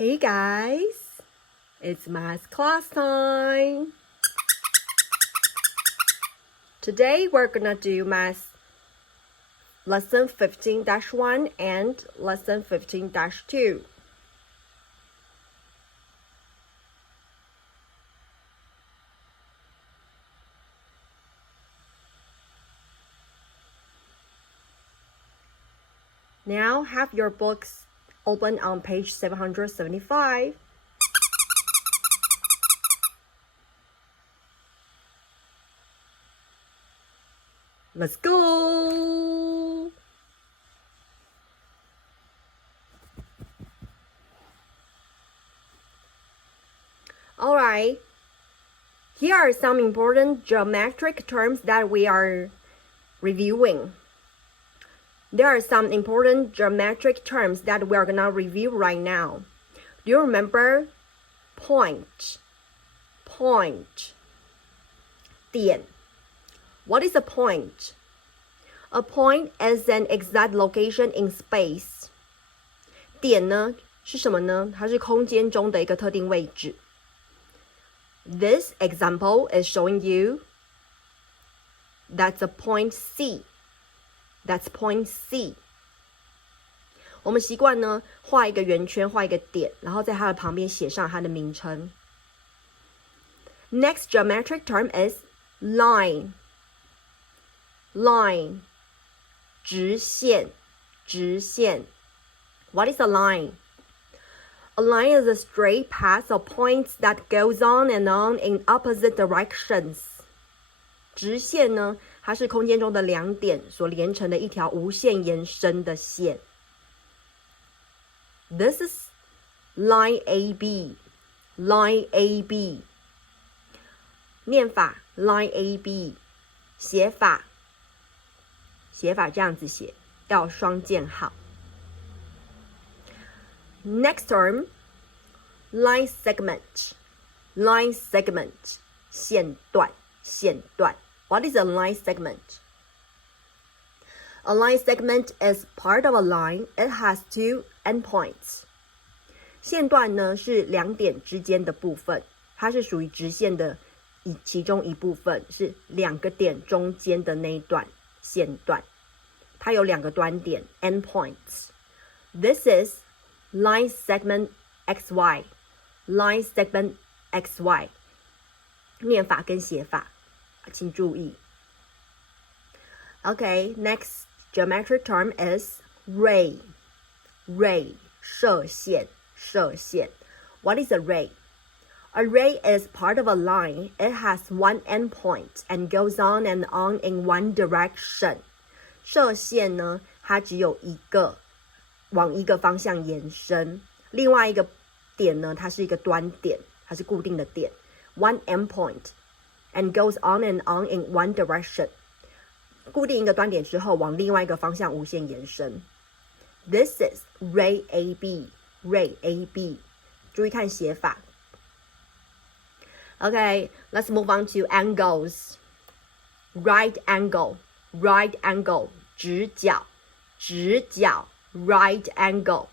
Hey guys, it's math class time. Today we're gonna do math lesson 15-1 and lesson 15-2. Now have your books open on page 775. Let's go! Alright, here are some important geometric terms that we are reviewing. There are some important geometric terms that we're gonna review right now. Do you remember point? Point. 点. What is a point? A point is an exact location in space. 点呢是什么呢？它是空间中的一个特定位置。This example is showing you that's a point C.That's point C. 我们习惯呢画一个圆圈，画一个点，然后在它的旁边写上它的名称。Next geometric term is line. Line. 直线，直线。What is a line? A line is a straight path of points that goes on and on in opposite directions. 直线呢它是空间中的两点所连成的一条无限延伸的线。This is line AB. Line AB. 念法 line AB. 写法这样子写，要双箭号。Next term, line segment. Line segment. 线段。What is a line segment? A line segment is part of a line. It has two endpoints. 线段呢是两点之间的部分，它是属于直线的其中一部分，是两个点中间的那一段线段。它有两个端点 endpoints. This is line segment XY. Line segment XY. 念法跟写法请注意。Okay, next geometric term is ray. Ray, 射线。What is a ray? A ray is part of a line. It has one endpoint and goes on and on in one direction. 射线呢，它只有一个，往一个方向延伸。另外一个点呢，它是一个端点，它是固定的点。One endpoint.And goes on and on in one direction. 固定一个端点之后，往另外一个方向无限延伸。This is ray AB. Ray AB. 注意看写法。Okay, let's move on to angles. Right angle. Right angle. 直角。Right angle.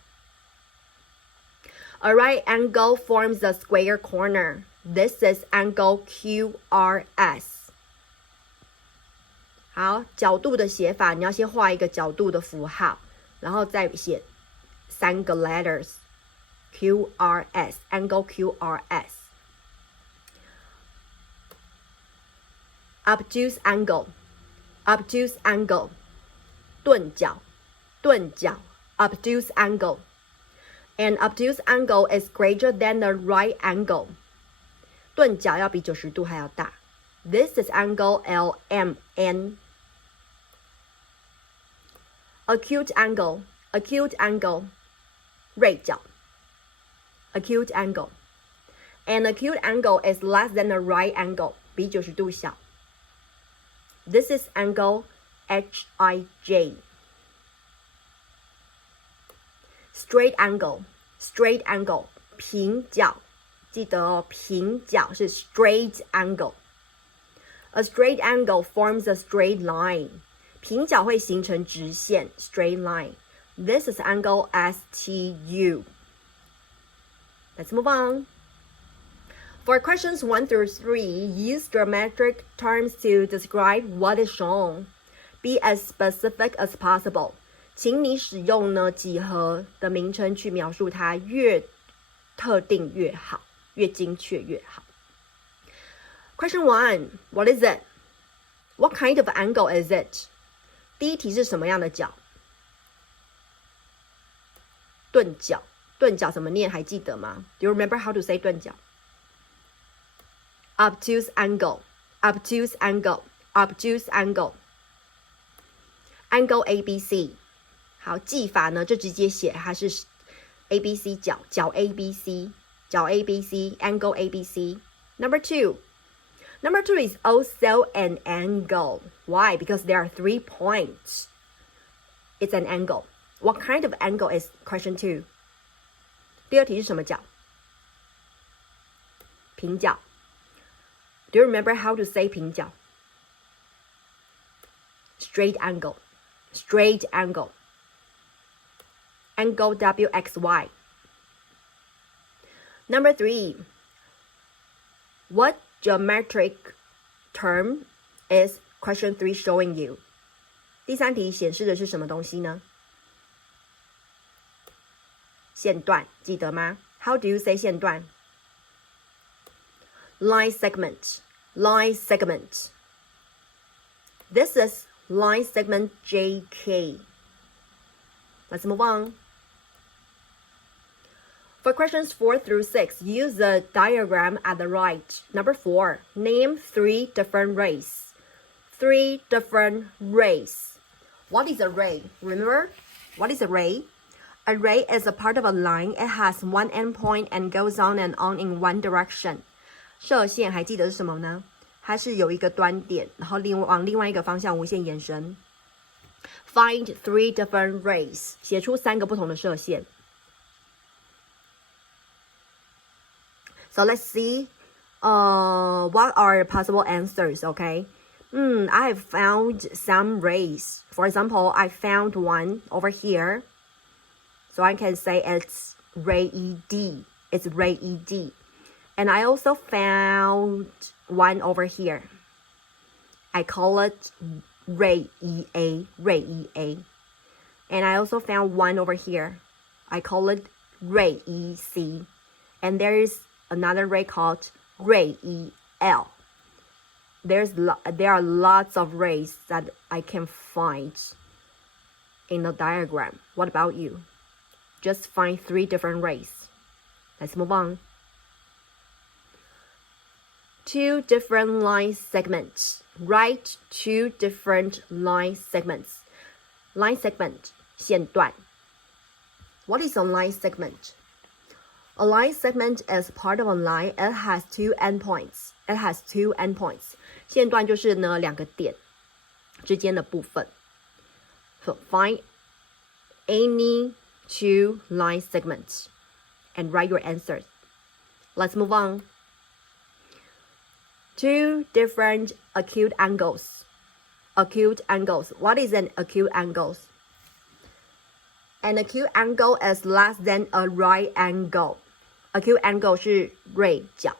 A right angle forms a square corner.This is angle QRS. 好，角度的写法，你要先画一个角度的符号，然后再写三个 letters. QRS, angle QRS. Obtuse angle. Obtuse angle. 钝角。Obtuse angle. An obtuse angle is greater than a right angle.钝角要比90度还要大。This is angle LMN. Acute angle. Acute 锐角。Acute angle. An acute angle is less than a right angle. 比90度小。This is angle HIJ. Straight angle. 平角。记得哦，平角是 straight angle. A straight angle forms a straight line. 平角会形成直线 straight line. This is angle STU. Let's move on. For questions 1 through 3, use geometric terms to describe what is shown. Be as specific as possible. 请你使用呢几何的名称去描述它，越特定越好，越精确越好。Question 1, what is it? What kind of angle is it? 第一题是什么样的角？钝角。钝角怎么念？还记得吗？ Do you remember how to say 钝角？ Obtuse angle, obtuse angle, obtuse angle. Angle ABC. 好，记法呢就直接写它是 ABC 角，角 ABC, 角 ABC, angle ABC. Number 2 is also an angle. Why? Because there are 3 points. It's an angle. What kind of angle is question 2? 第二题是什么角？平角。Do you remember how to say 平角？ Straight angle, straight angle. Angle WXY. Number 3. What geometric term is question 3 showing you? 第三题显示的是什么东西呢？线段，记得吗？ How do you say 线段？ Line segment, line segment. This is line segment JK. Let's move on. For questions 4 through 6, use the diagram at the right. Number 4, name 3 different rays. 3 different rays. What is a ray? Remember? What is a ray? A ray is a part of a line. It has one endpoint and goes on and on in one direction. 射线还记得是什么呢？它是有一个端点，然后往另外一个方向无限延伸。Find 3 different rays. 写出3个不同的射线。So let's see what are possible answers, okay? I have found some rays. For example, I found one over here. So I can say it's ray ED. It's ray ED. And I also found one over here. I call it ray EA, ray EA. And I also found one over here. I call it ray EC. And there is another ray called ray EL. There are lots of rays that I can find in the diagram. What about you? Just find 3 different rays. Let's move on. 2 different line segments. Write 2 different line segments. Line segment, 线段. What is a line segment? A line segment is part of a line. It has 2 endpoints. It has 2 endpoints. 线段就是呢2个点之间的部分。So find any 2 line segments and write your answers. Let's move on. 2 different acute angles. Acute angles. What is an acute angle? An acute angle is less than a right angle. Acute angle 是锐角。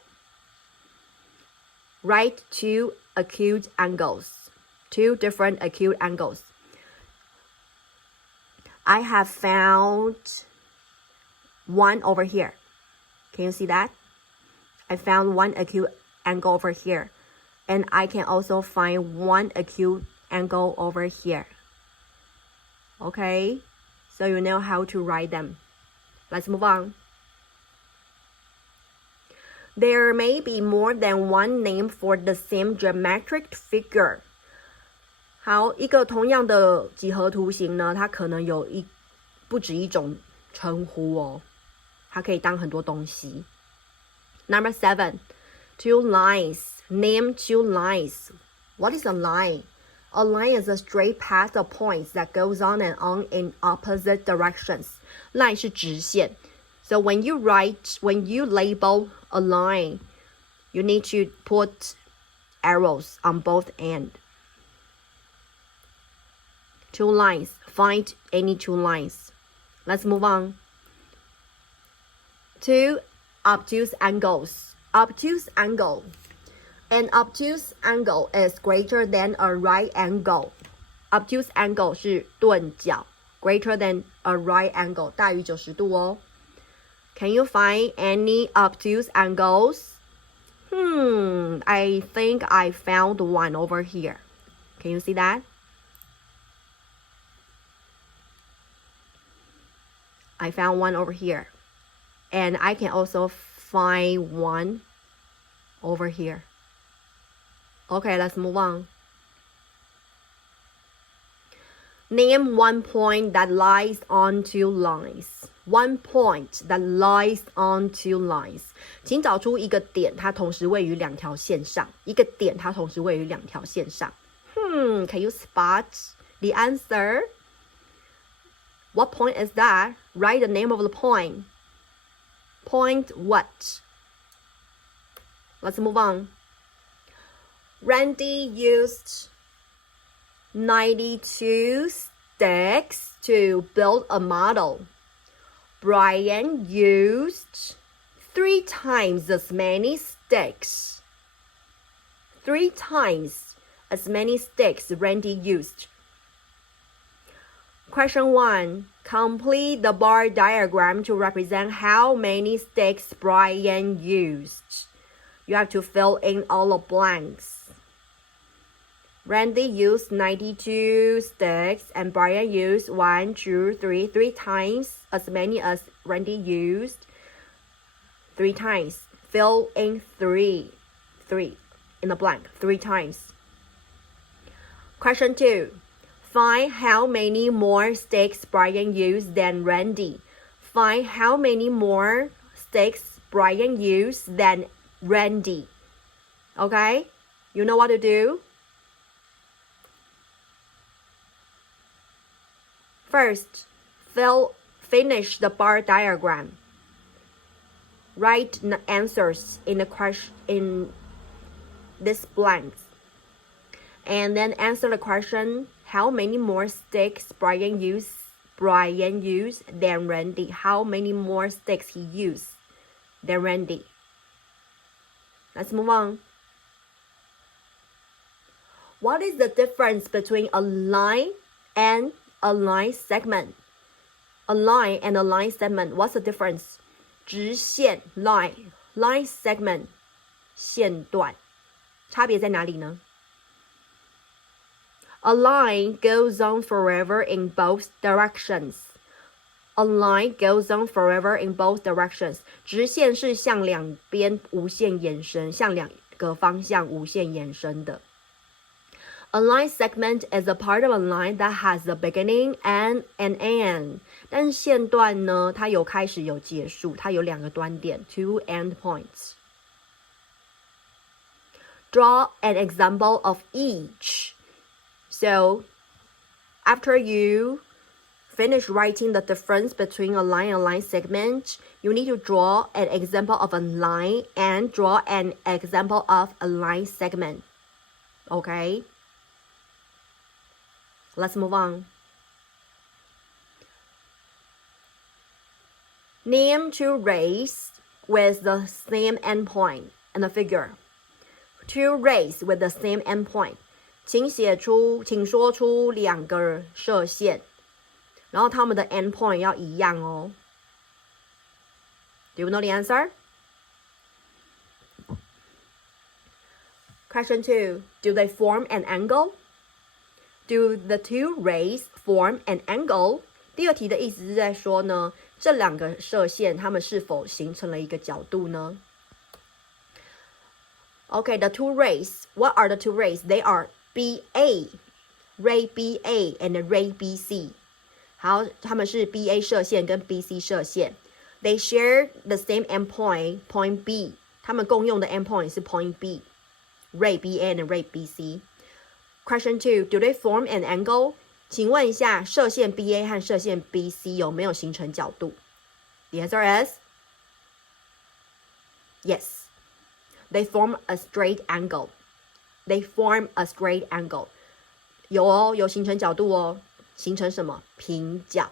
Write 2 acute angles. 2 different acute angles. I have found one over here. Can you see that? I found one acute angle over here. And I can also find one acute angle over here. Okay? So you know how to write them. Let's move on. There may be more than one name for the same geometric figure. 好，一个同样的几何图形呢，它可能有不止一种称呼哦，它可以当很多东西。Number 7, 2 lines. Name 2 lines. What is a line? A line is a straight path of points that goes on and on in opposite directions. Line 是直线。So when you label a line, you need to put arrows on both ends. 2 lines. Find any 2 lines. Let's move on. 2 obtuse angles. Obtuse angle. An obtuse angle is greater than a right angle. Obtuse angle 是钝角 greater than a right angle 大于90度哦。Can you find any obtuse angles? I think I found one over here. Can you see that? I found one over here. And I can also find one over here. Okay, let's move on. Name one point that lies on two lines. One point that lies on two lines. 请找出一个点，它同时位于两条线上。一个点，它同时位于两条线上。Can you spot the answer? What point is that? Write the name of the point. Point what? Let's move on. Randy used 92 sticks to build a model. Brian used 3 times as many sticks. 3 times as many sticks Randy used. Question 1. Complete the bar diagram to represent how many sticks Brian used. You have to fill in all the blanks. Randy used 92 sticks and Brian used 1, 2, 3 times as many as Randy used. 3 times. Fill in 3 in the blank. 3 times. Question 2. Find how many more sticks Brian used than Randy. Find how many more sticks Brian used than Randy. Okay? You know what to do? First, finish the bar diagram. Write the answers in this blanks. And then answer the question, how many more sticks Brian used than Randy? How many more sticks he used than Randy? Let's move on. What is the difference between a line and a line segment? A line and a line segment. What's the difference? 直线 line segment 线段，差别在哪里呢？A line goes on forever in both directions. A line goes on forever in both directions. 直线是向两边无限延伸，向两个方向无限延伸的。A line segment is a part of a line that has a beginning and an end. 但是线段呢，它有开始有结束，它有两个端点 two end points. Draw an example of each. So, after you finish writing the difference between a line and line segment, you need to draw an example of a line and draw an example of a line segment. Okay? Let's move on. Name 2 rays with the same endpoint in the figure. 2 rays with the same endpoint. 请说出2个射线，然后它们的 endpoint 要一样哦。Do you know the answer? Question 2. Do they form an angle? Do the 2 rays form an angle? 第二题的意思是在说呢，这2个射线它们是否形成了一个角度呢？ Okay, the 2 rays. What are the 2 rays? They are BA, ray BA and ray BC. 好，它们是 BA 射线跟 BC 射线。They share the same endpoint, point B. 它们共用的 endpoint 是 point B, ray BA and ray BC. Question 2. Do they form an angle? 请问一下，射线 BA 和射线 BC 有没有形成角度？ The answer is yes. They form a straight angle. They form a straight angle. 有哦，有形成角度哦。形成什么？平角。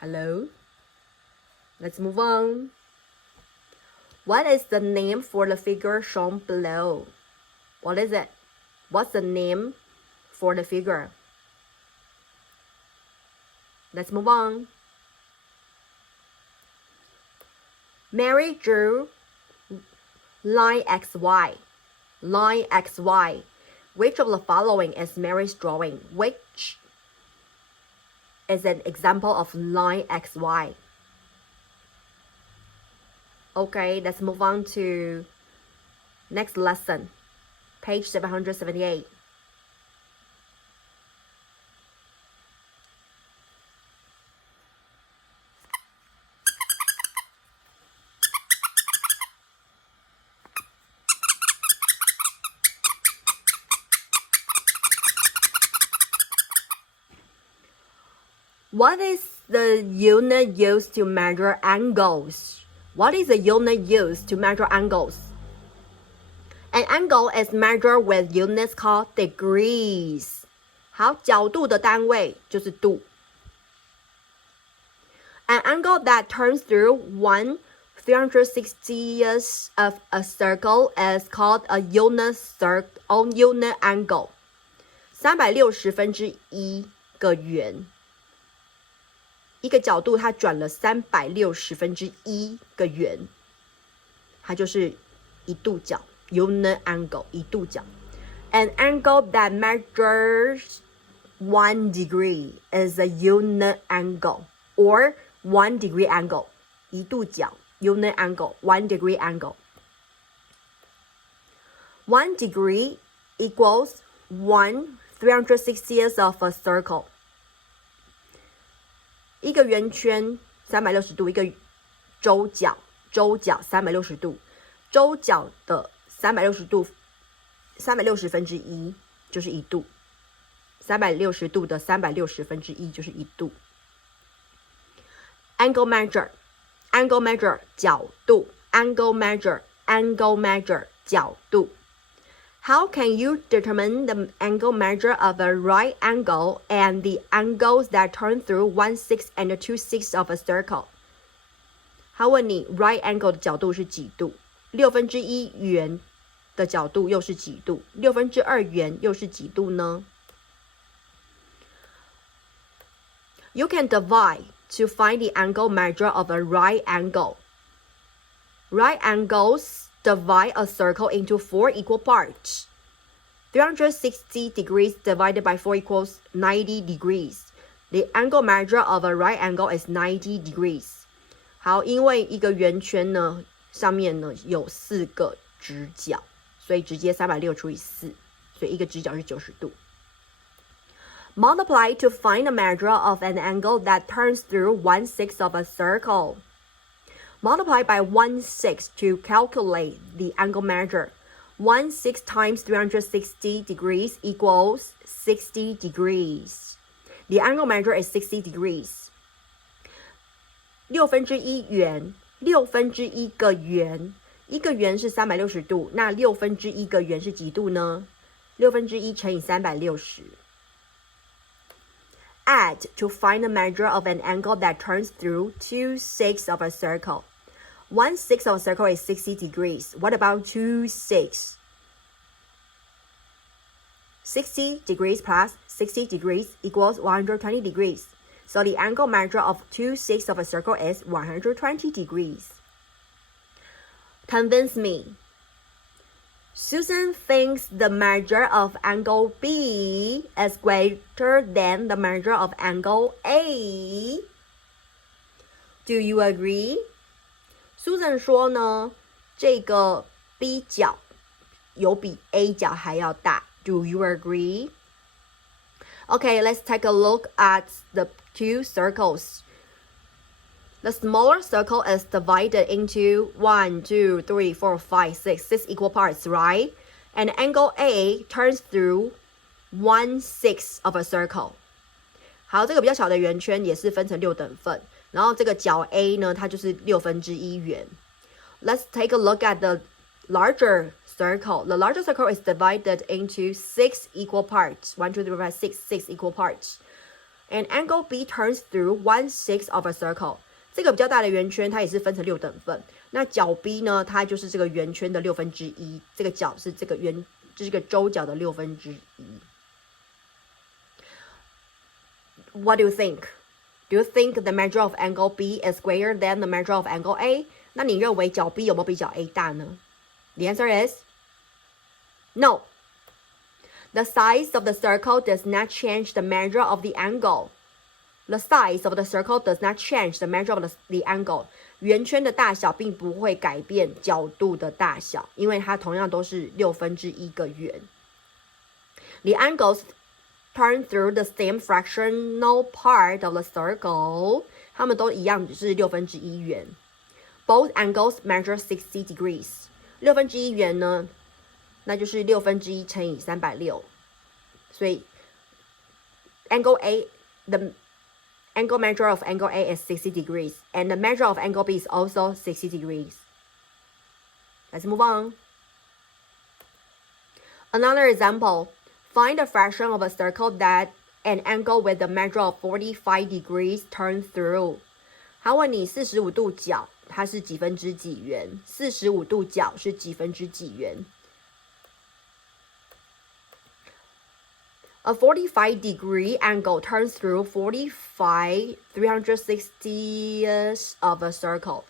Hello? Let's move on. What is the name for the figure shown below? What is it? What's the name for the figure? Let's move on. Mary drew line XY. Line XY. Which of the following is Mary's drawing? Which is an example of line XY? Okay, let's move on to next lesson. Page 778. What is the unit used to measure angles? What is the unit used to measure angles? An angle is measured with units called degrees. 好，角度的单位就是度。An angle that turns through 1/360th of a circle is called a unit angle. 360分之一个圆。一个角度它转了360分之一个圆，它就是一度角 unit angle 一度角。An angle that measures 1 degree is a unit angle or 1 degree angle 一度角 unit angle 1 degree angle. 1 degree equals 1/360th of a circle. 一个圆圈360度，一个周角360度，周角的360度360分之一就是一度，360度的360分之一就是一度。Angle measure 角度 angle measure 角度。How can you determine the angle measure of a right angle and the angles that turn through 1/6 and 2/6 of a circle? 他问你 right angle 的角度是几度，1/6圆的角度又是几度，2/6圆又是几度呢？ You can divide to find the angle measure of a right angle. Right angles divide a circle into 4 equal parts. 360 degrees divided by 4 equals 90 degrees. The angle measure of a right angle is 90 degrees. 好，因为一个圆圈呢，上面呢有4个直角，所以直接360除以4，所以一个直角是90度。Multiply to find the measure of an angle that turns through 1/6 of a circle. Multiply by 1/6 to calculate the angle measure. 1/6 times 360 degrees equals 60 degrees. The angle measure is 60 degrees. 1/6圆，1/6个圆，一个圆是360度，那1/6个圆是几度呢？1/6乘以360。Add to find the measure of an angle that turns through 2/6 of a circle. 1/6 of a circle is 60 degrees. What about 2/6? 60 degrees plus 60 degrees equals 120 degrees. So the angle measure of 2/6 of a circle is 120 degrees. Convince me. Susan thinks the measure of angle B is greater than the measure of angle A. Do you agree? Susan 说呢，这个 B 角有比 A 角还要大。Do you agree? Okay, let's take a look at the 2 circles. The smaller circle is divided into 1, 2, 3, 4, 5, 6 equal parts, right? And angle A turns through 1/6 of a circle. 好，这个比较小的圆圈也是分成6等份，然后这个角 A 呢，它就是1/6圆。Let's take a look at the larger circle. The larger circle is divided into 6 equal parts. 1, 2, 3, 4, 5, 6 equal parts. And angle B turns through 1/6 of a circle。这个比较大的圆圈，它也是分成6等份。那角 B 呢，它就是这个圆圈的1/6，这个角是这个圆，就是个周角的1/6。What do you think? Do you think the measure of angle B is greater than the measure of angle A? 那你认为角 B 有没有比角 A 大呢？ The answer is no. The size of the circle does not change the measure of the angle. The size of the circle does not change the measure of the angle. 圆圈的大小并不会改变角度的大小，因为它同样都是1/6个圆。The angles turn through the same fractional part of the circle. 它们都一样，只是1/6圆。Both angles measure 60 degrees. 1/6圆呢，那就是1/6乘以360。所以 angle A, the angle measure of angle A is 60 degrees, and the measure of angle B is also 60 degrees. Let's move on. Another example. Find the fraction of a circle that an angle with a measure of 45 degrees turns through. 他问你45度角它是几分之几圆？45度角是几分之几圆？A 45-degree angle turns through 45 360ths of a circle.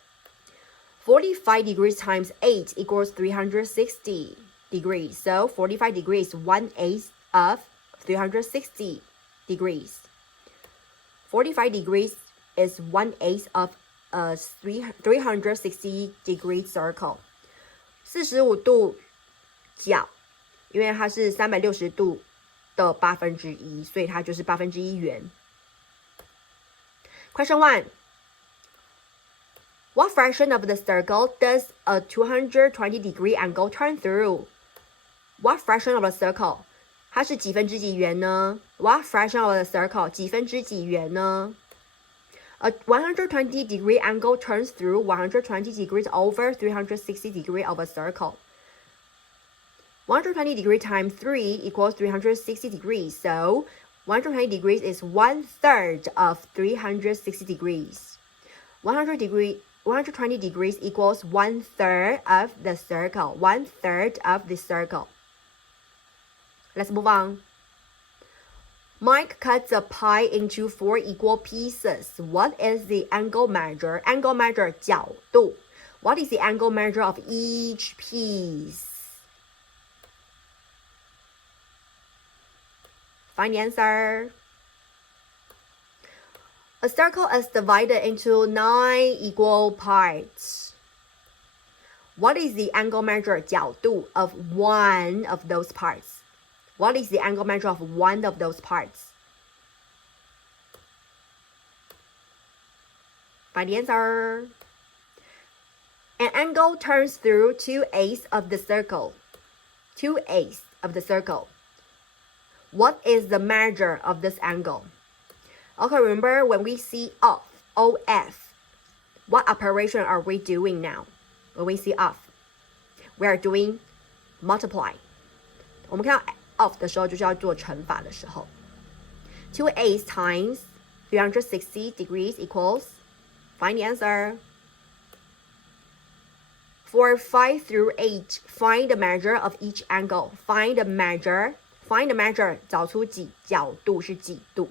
45 degrees times 8 equals 360 degrees. So 45 degrees is 1/8 of 360 degrees. 45 degrees is 1/8 of a 360 degree circle. 45度角，因为它是360度的1/8，所以它就是1/8圆。Question 1. What fraction of the circle does a 220-degree angle turn through? What fraction of the circle? 它是几分之几圆呢？ What fraction of the circle? 几分之几圆呢？ A 120-degree angle turns through 120 degrees over 360 degrees of a circle. 120 degrees times 3 equals 360 degrees. So 120 degrees is 1/3 of 360 degrees. 120 degrees equals 1/3 of the circle. 1/3 of the circle. Let's move on. Mike cuts a pie into 4 equal pieces. What is the angle measure? Angle measure 角度. What is the angle measure of each piece? Find the answer. A circle is divided into 9 equal parts. What is the angle measure 角度 of one of those parts? What is the angle measure of one of those parts? Find the answer. An angle turns through 2/8 of the circle. 2/8 of the circle. What is the measure of this angle? Okay, remember when we see off, OF, what operation are we doing now? When we see off, we are doing multiply. 我们看到 off 的时候就是要做乘法的时候。2/8 times 360 degrees equals, find the answer. For 5 through 8, find the measure of each angle. Find the measure, 找出角度是几度。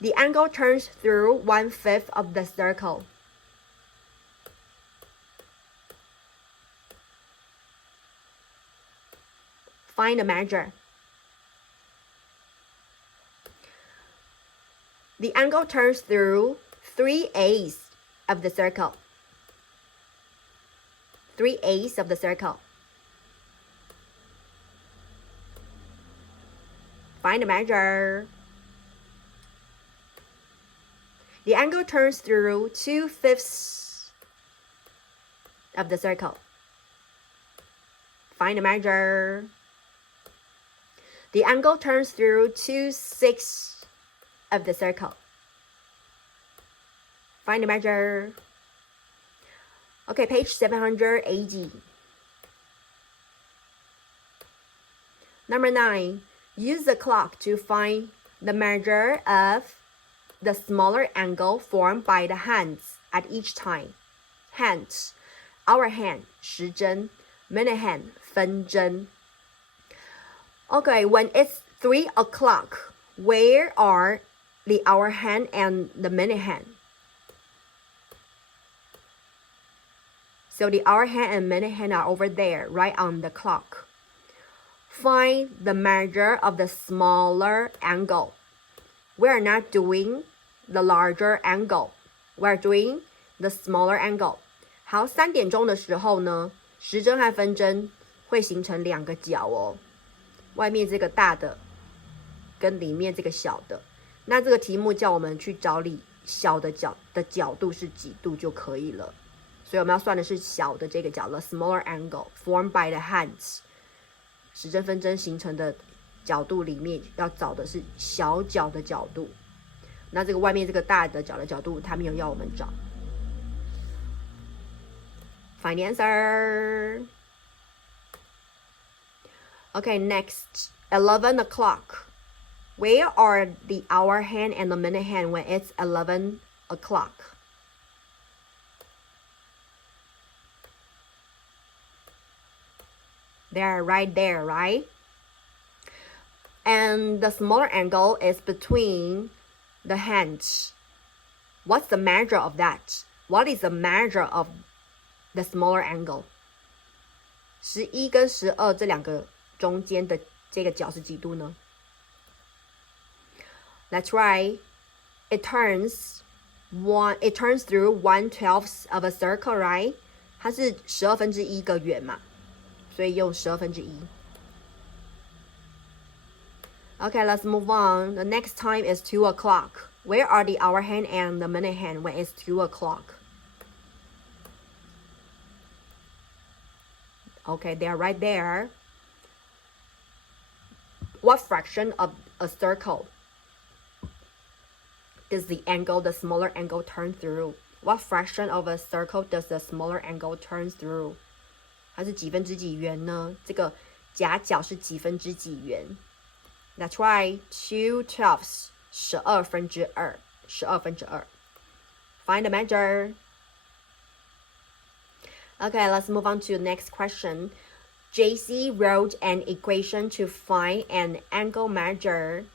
The angle turns through 1/5 of the circle. Find the measure. The angle turns through 3/8 of the circle. 3/8 of the circle. Find the measure. The angle turns through 2/5 of the circle. Find the measure. The angle turns through 2/6 of the circle. Find the measure. Okay, page 780. Number 9. Use the clock to find the measure of the smaller angle formed by the hands at each time. Hands, hour hand, 时针, minute hand, 分针. Okay, when it's 3 o'clock, where are the hour hand and the minute hand? So the hour hand and minute hand are over there, right on the clock. Find the measure of the smaller angle. We are not doing the larger angle. We are doing the smaller angle. 好，3点钟的时候呢，时针和分针会形成2个角哦，外面这个大的跟里面这个小的。那这个题目叫我们去找里小的角的角度是几度就可以了。所以我们要算的是小的这个角，the smaller angle formed by the hands。时针分针形成的角度里面要找的是小角的角度。那这个外面这个大的角的角度，它没有要我们找。Find the answer. Okay, next, 11 o'clock. Where are the hour hand and the minute hand when it's 11 o'clock? They're right there, right? And the smaller angle is between the hands. What's the measure of that? What is the measure of the smaller angle? 11跟12这2个中间的这个角是几度呢？ That's right. It turns through 1/12 of a circle, right? 它是12分之1个圆嘛，所以用12分之1。Okay, let's move on. The next time is 2 o'clock. Where are the hour hand and the minute hand when it's 2 o'clock? Okay, they are right there. What fraction of a circle does the smaller angle turn through? What fraction of a circle does the smaller angle turn through? 它是几分之几圆呢？这个夹角是几分之几圆？ That's right, 2/12, 12分之2 12分之2 Find the measure. Okay, let's move on to the next question. JC wrote an equation to find an angle measure.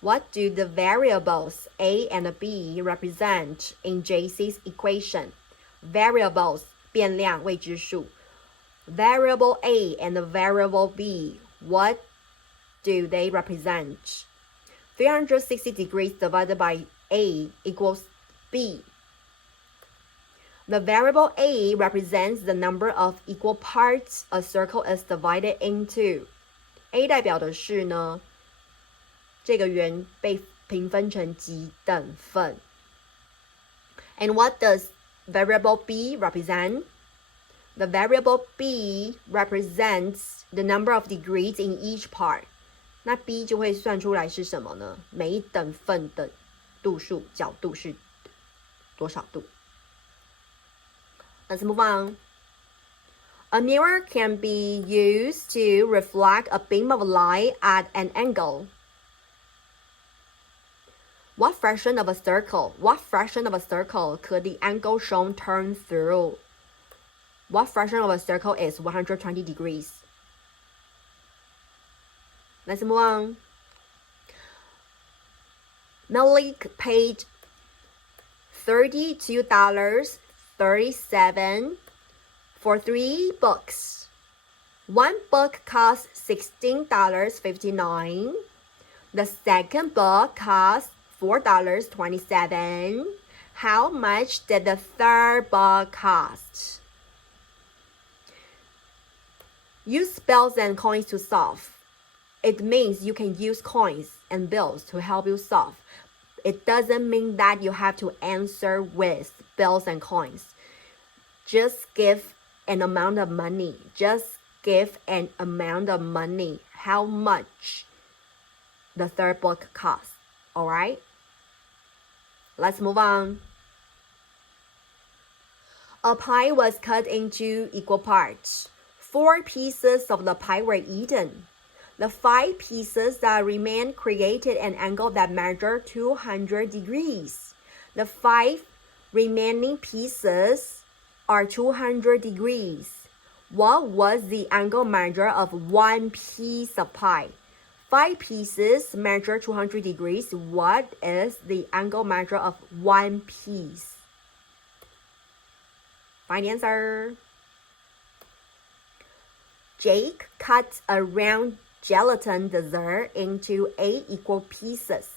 What do the variables A and B represent in JC's equation? Variables, 变量未知数 Variable A and variable B, what do they represent? 360 degrees divided by A equals B. The variable A represents the number of equal parts a circle is divided into. A 代表的是呢，这个圆被平分成几等份。And what does variable B represent? The variable B represents the number of degrees in each part. 那 B 就会算出来是什么呢？每一等份的度数角度是多少度？ Let's move on. A mirror can be used to reflect a beam of light at an angle. What fraction of a circle could the angle shown turn through? What fraction of a circle is 120 degrees? Let's move on. Malik paid $32.37 for 3 books. One book cost $16.59. The second book cost $4.27. How much did the third book cost? Use bills and coins to solve. It means you can use coins and bills to help you solve. It doesn't mean that you have to answer with bills and coins. Just give an amount of money. How much the third book costs. All right? Let's move on. A pie was cut into equal parts. 4 pieces of the pie were eaten. The 5 pieces that remain created an angle that measure 200 degrees. The 5 remaining pieces are 200 degrees. What was the angle measure of one piece of pie? 5 pieces measure 200 degrees. What is the angle measure of one piece? Find the answer. Jake cut a round gelatin dessert into 8 equal pieces.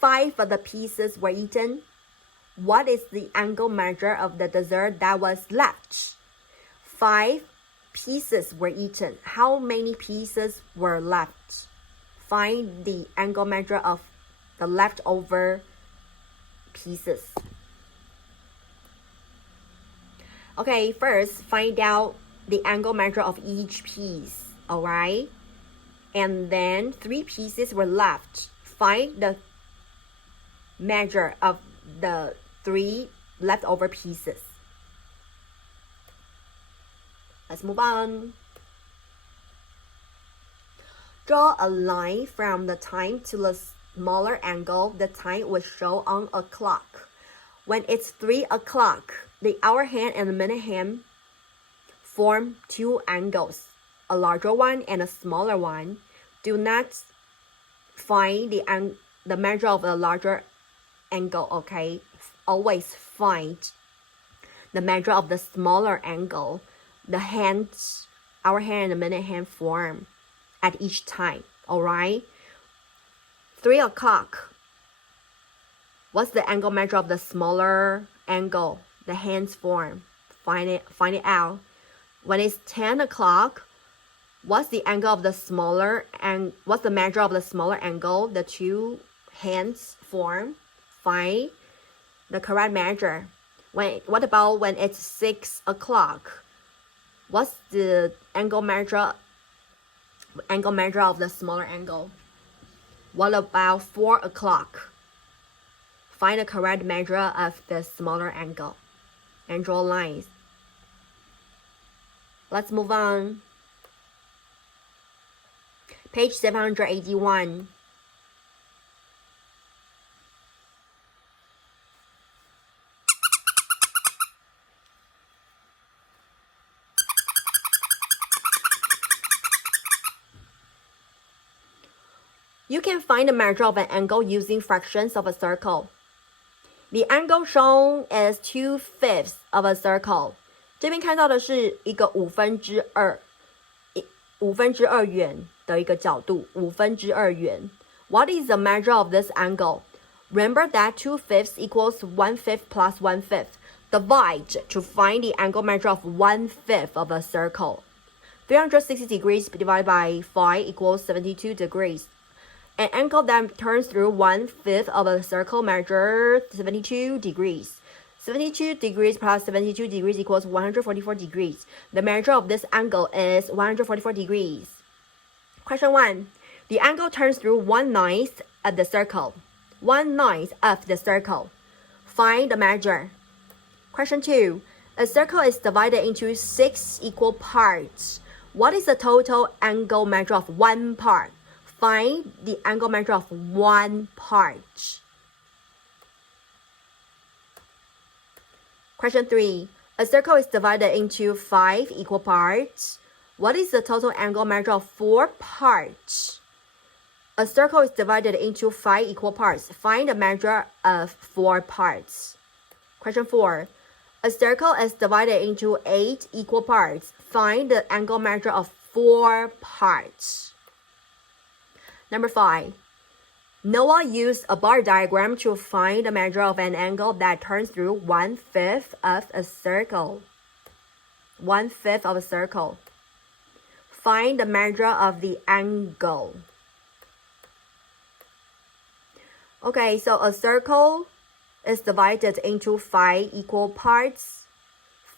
5 of the pieces were eaten. What is the angle measure of the dessert that was left? 5 pieces were eaten. How many pieces were left? Find the angle measure of the leftover pieces. Okay, first find out the angle measure of each piece, alright? And then 3 pieces were left. Find the measure of the 3 leftover pieces. Let's move on. Draw a line from the time to the smaller angle the time was shown on a clock. When it's 3 o'clock, the hour hand and the minute hand form 2 angles, a larger one and a smaller one. Do not find the measure of a larger angle, okay? Always find the measure of the smaller angle the hands, hour hand and the minute hand form at each time, alright? 3 o'clock. What's the angle measure of the smaller angle the hands form? Find it out. When it's 10 o'clock, what's the angle of the smaller and what's the measure of the smaller angle the 2 hands form? Find the correct measure. What about when it's 6 o'clock? What's the angle measure of the smaller angle? What about 4 o'clock? Find the correct measure of the smaller angle and draw lines. Let's move on. Page 781. You can find the measure of an angle using fractions of a circle. The angle shown is 2/5 of a circle. 这边看到的是一个5分之2圆的一个角度，5分之2圆。What is the measure of this angle? Remember that 2/5 equals 1/5 plus 1/5. Divide to find the angle measure of 1/5 of a circle. 360 degrees divided by 5 equals 72 degrees. An angle that turns through 1/5 of a circle measures 72 degrees. 72 degrees plus 72 degrees equals 144 degrees. The measure of this angle is 144 degrees. Question 1. The angle turns through 1/9 of the circle. 1/9 of the circle. Find the measure. Question 2. A circle is divided into 6 equal parts. What is the total angle measure of one part? Find the angle measure of one part. Question 3. A circle is divided into 5 equal parts. What is the total angle measure of 4 parts? A circle is divided into 5 equal parts. Find the measure of 4 parts. Question 4. A circle is divided into 8 equal parts. Find the angle measure of 4 parts. Number 5. Noah used a bar diagram to find the measure of an angle that turns through 1/5 of a circle. 1/5 of a circle. Find the measure of the angle. Okay, so a circle is divided into 5 equal parts.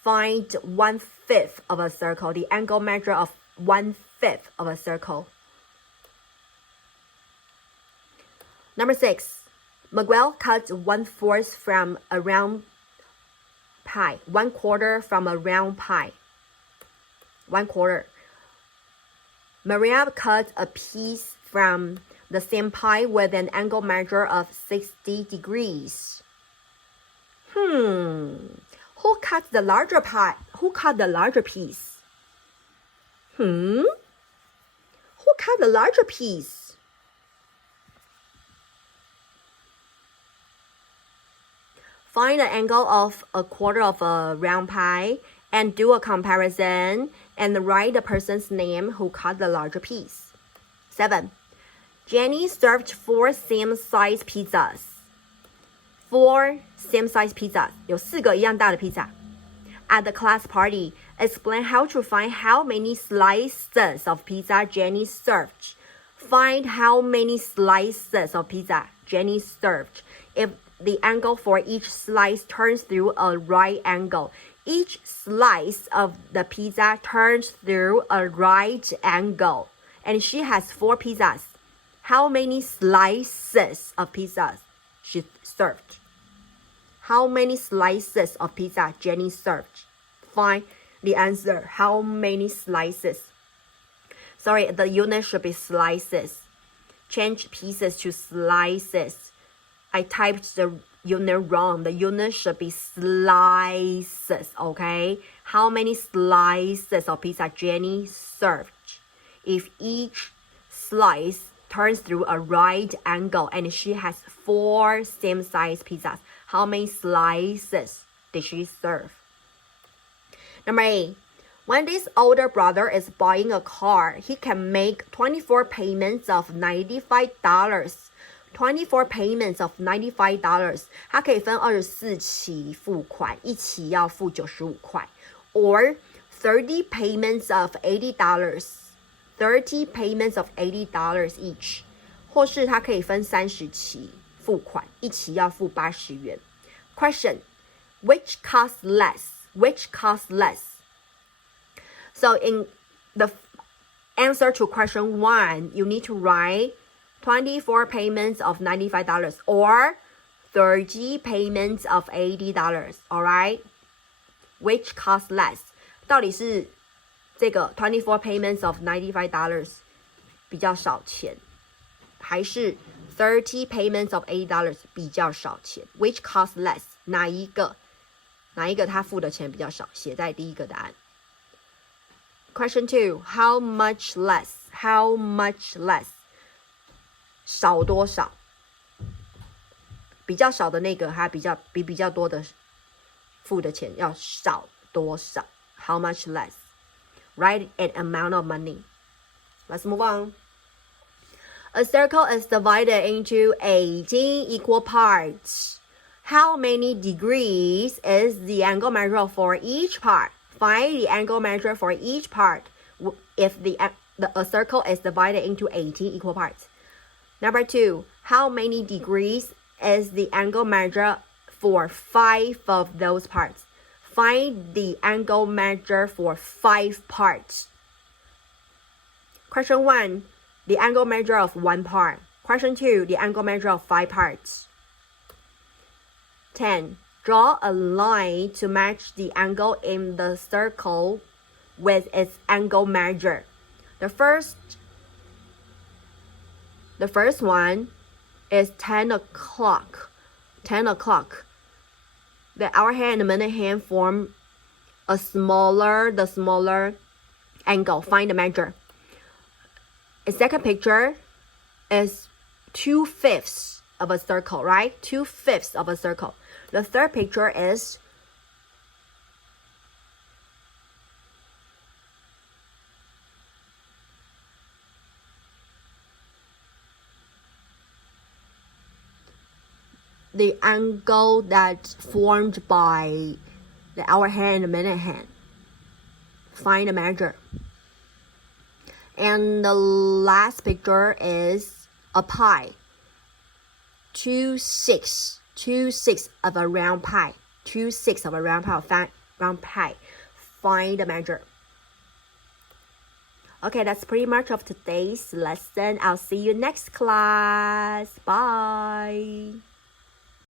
Find 1/5 of a circle, the angle measure of 1/5 of a circle. Number 6. Miguel cut 1/4 from a round pie. 1/4 from a round pie. 1/4. Maria cut a piece from the same pie with an angle measure of 60 degrees. Who cut the larger pie? Who cut the larger piece? Who cut the larger piece? Find the angle of a quarter of a round pie and do a comparison and write the person's name who cut the larger piece. 7. Jenny served 4 same-size pizzas. 4 same-size pizzas. 有4个一样大的披萨。At the class party, explain how to find how many slices of pizza Jenny served. Find how many slices of pizza Jenny served. If the angle for each slice turns through a right angle, each slice of the pizza turns through a right angle. And she has 4 pizzas. How many slices of pizzas she served? How many slices of pizza Jenny served? Find the answer. How many slices? Sorry, the unit should be slices. Change pieces to slices. I typed the unit wrong. The unit should be slices, okay? How many slices of pizza Jenny served? If each slice turns through a right angle and she has 4 same-size pizzas, how many slices did she serve? Number 8. When this older brother is buying a car, he can make 24 payments of $95. 24 payments of $95. 他可以分24期付款，一期要付95块。Or 30 payments of $80. 30 payments of $80 each. 或是他可以分30期付款，一期要付80元。Question: Which costs less? Which costs less? So in the answer to question 1, you need to write 24 payments of $95 or 30 payments of $80. Alright? Which costs less? 到底是这个24 payments of $95 比较少钱，还是30 payments of $80 比较少钱？ Which costs less? 哪一个他付的钱比较少？写在第一个答案。Question 2. How much less? How much less? 少多少？比较少的那个，还比较多的付的钱要少多少 ？How much less? Write an amount of money. Let's move on. A circle is divided into 18 equal parts. How many degrees is the angle measure for each part? Find the angle measure for each part if a circle is divided into 18 equal parts. Number 2, how many degrees is the angle measure for 5 of those parts? Find the angle measure for 5 parts. Question 1, the angle measure of 1 part. Question 2, the angle measure of 5 parts. 10. Draw a line to match the angle in the circle with its angle measure. The first one is 10 o'clock. 10 o'clock. The hour hand and minute hand form the smaller angle. Find the measure. The second picture is 2/5 of a circle, right? 2/5 of a circle. The third picture is the angle that's formed by the hour hand and the minute hand. Find the measure. And the last picture is a pie. 2/6 of a round pie. 2/6 of a round pie. Find the measure. Okay, that's pretty much of today's lesson. I'll see you next class. Bye.